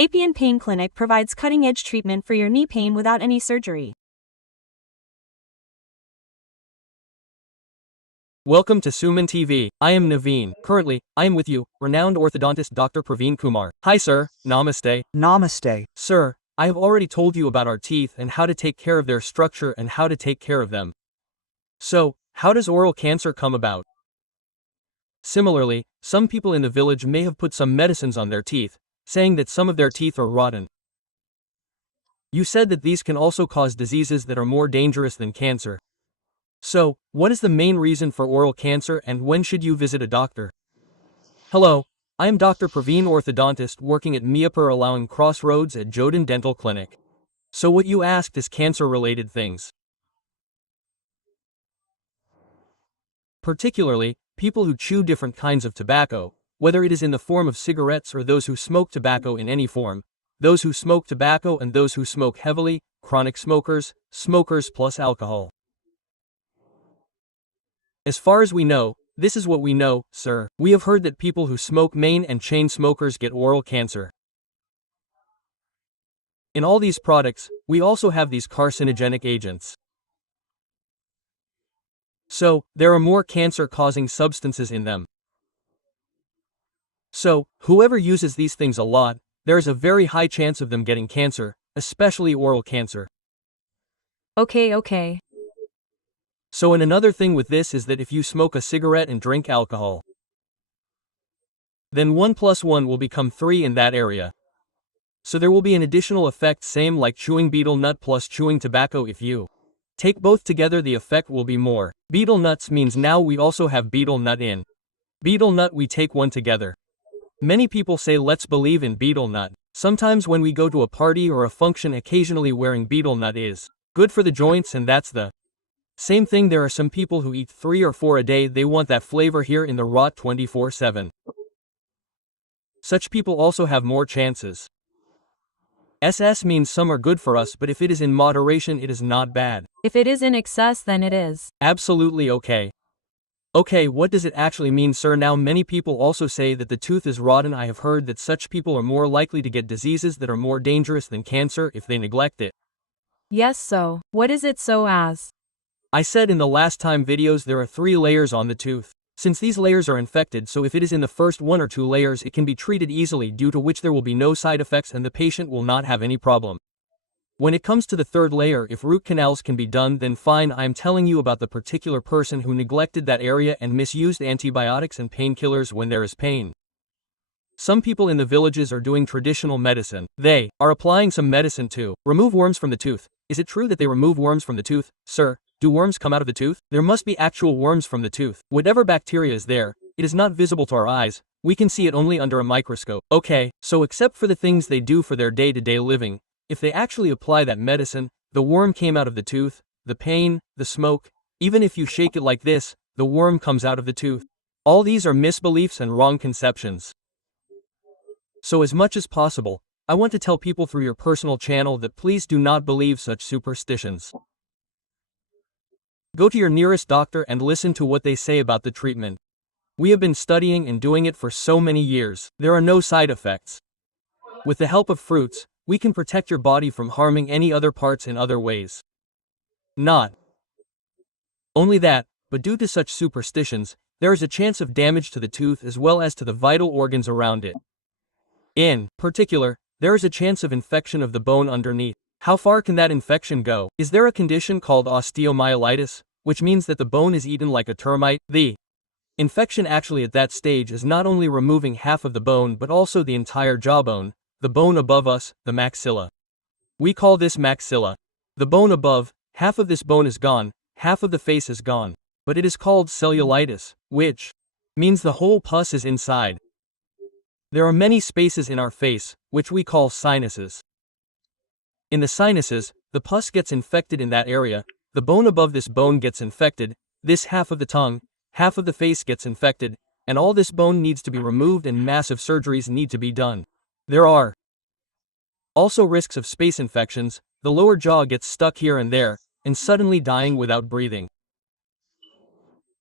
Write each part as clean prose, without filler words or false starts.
APN Pain Clinic provides cutting-edge treatment for your knee pain without any surgery. Welcome to Suman TV. I am Naveen. Currently, I am with you, renowned orthodontist Dr. Praveen Kumar. Hi sir, namaste. Namaste. Sir, I have already told you about our teeth and how to take care of their structure and how to take care of them. So, how does oral cancer come about? Similarly, some people in the village may have put some medicines on their teeth, saying that some of their teeth are rotten. You said that these can also cause diseases that are more dangerous than cancer. So, what is the main reason for oral cancer and when should you visit a doctor? Hello, I am Dr. Praveen orthodontist working at Miapur allowing Crossroads at Jodin Dental Clinic. So what you asked is cancer-related things. Particularly, people who chew different kinds of tobacco, whether it is in the form of cigarettes or those who smoke tobacco in any form, those who smoke tobacco and those who smoke heavily, chronic smokers, smokers plus alcohol. As far as we know, this is what we know, sir. We have heard that people who smoke main and chain smokers get oral cancer. In all these products, we also have these carcinogenic agents. So, there are more cancer-causing substances in them. So, whoever uses these things a lot, there is a very high chance of them getting cancer, especially oral cancer. Okay. So and another thing with this is that if you smoke a cigarette and drink alcohol, then 1 + 1 will become 3 in that area. So there will be an additional effect same like chewing betel nut plus chewing tobacco. If you take both together the effect will be more. Betel nuts means now we also have betel nut in betel nut we take one together. Many people say let's believe in betel nut. Sometimes when we go to a party or a function occasionally wearing betel nut is good for the joints and that's the same thing. There are some people who eat 3 or 4 a day. They want that flavor here in the rot 24/7. Such people also have more chances. SS means some are good for us, but if it is in moderation it is not bad. If it is in excess then it is. Absolutely okay. Okay, what does it actually mean, sir? Now many people also say that the tooth is rotten. I have heard that such people are more likely to get diseases that are more dangerous than cancer if they neglect it. Yes, so, what is it so as? I said in the last time videos there are 3 layers on the tooth. Since these layers are infected, so if it is in the first 1 or 2 layers it can be treated easily, due to which there will be no side effects and the patient will not have any problem. When it comes to the 3rd layer, if root canals can be done then fine. I am telling you about the particular person who neglected that area and misused antibiotics and painkillers when there is pain. Some people in the villages are doing traditional medicine. They are applying some medicine to remove worms from the tooth. Is it true that they remove worms from the tooth, sir? Do worms come out of the tooth? There must be actual worms from the tooth. Whatever bacteria is there, it is not visible to our eyes. We can see it only under a microscope. Okay, so except for the things they do for their day-to-day living, if they actually apply that medicine, the worm came out of the tooth, the pain, the smoke, even if you shake it like this, the worm comes out of the tooth. All these are misbeliefs and wrong conceptions. So as much as possible, I want to tell people through your personal channel that please do not believe such superstitions. Go to your nearest doctor and listen to what they say about the treatment. We have been studying and doing it for so many years. There are no side effects. With the help of fruits, we can protect your body from harming any other parts in other ways. Not only that, but due to such superstitions, there is a chance of damage to the tooth as well as to the vital organs around it. In particular, there is a chance of infection of the bone underneath. How far can that infection go? Is there a condition called osteomyelitis, which means that the bone is eaten like a termite? The infection actually at that stage is not only removing half of the bone but also the entire jawbone, the bone above us, the maxilla. We call this maxilla. The bone above, half of this bone is gone, half of the face is gone. But it is called cellulitis, which means the whole pus is inside. There are many spaces in our face, which we call sinuses. In the sinuses, the pus gets infected in that area, the bone above this bone gets infected, this half of the tongue, half of the face gets infected, and all this bone needs to be removed and massive surgeries need to be done. There are also risks of space infections. The lower jaw gets stuck here and there, and suddenly dying without breathing.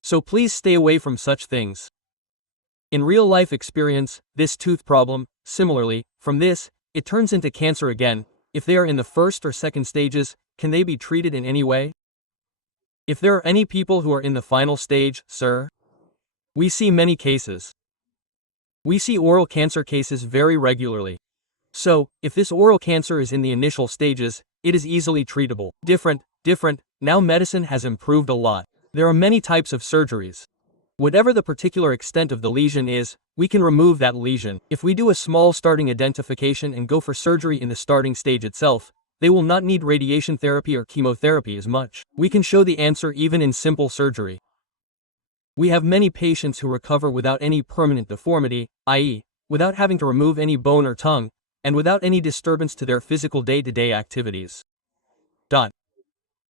So please stay away from such things. In real life experience, this tooth problem, similarly, from this, it turns into cancer again. If they are in the first or second stages, can they be treated in any way? If there are any people who are in the final stage, sir? We see many cases. We see oral cancer cases very regularly. So, if this oral cancer is in the initial stages, it is easily treatable. Different. Now medicine has improved a lot. There are many types of surgeries. Whatever the particular extent of the lesion is, we can remove that lesion. If we do a small starting identification and go for surgery in the starting stage itself, they will not need radiation therapy or chemotherapy as much. We can show the answer even in simple surgery. We have many patients who recover without any permanent deformity, i.e., without having to remove any bone or tongue, and without any disturbance to their physical day-to-day activities.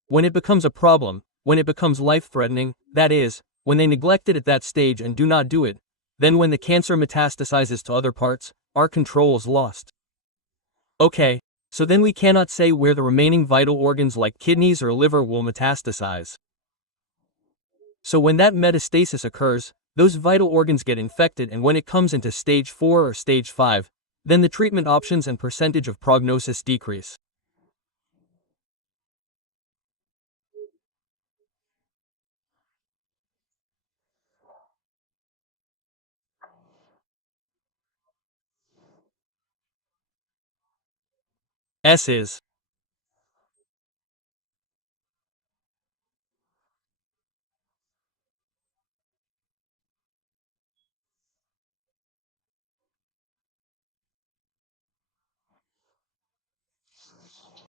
When it becomes a problem, when it becomes life-threatening, that is, when they neglect it at that stage and do not do it, then when the cancer metastasizes to other parts, our control is lost. Okay, so then we cannot say where the remaining vital organs like kidneys or liver will metastasize. So when that metastasis occurs, those vital organs get infected, and when it comes into stage 4 or stage 5, then the treatment options and percentage of prognosis decrease. S is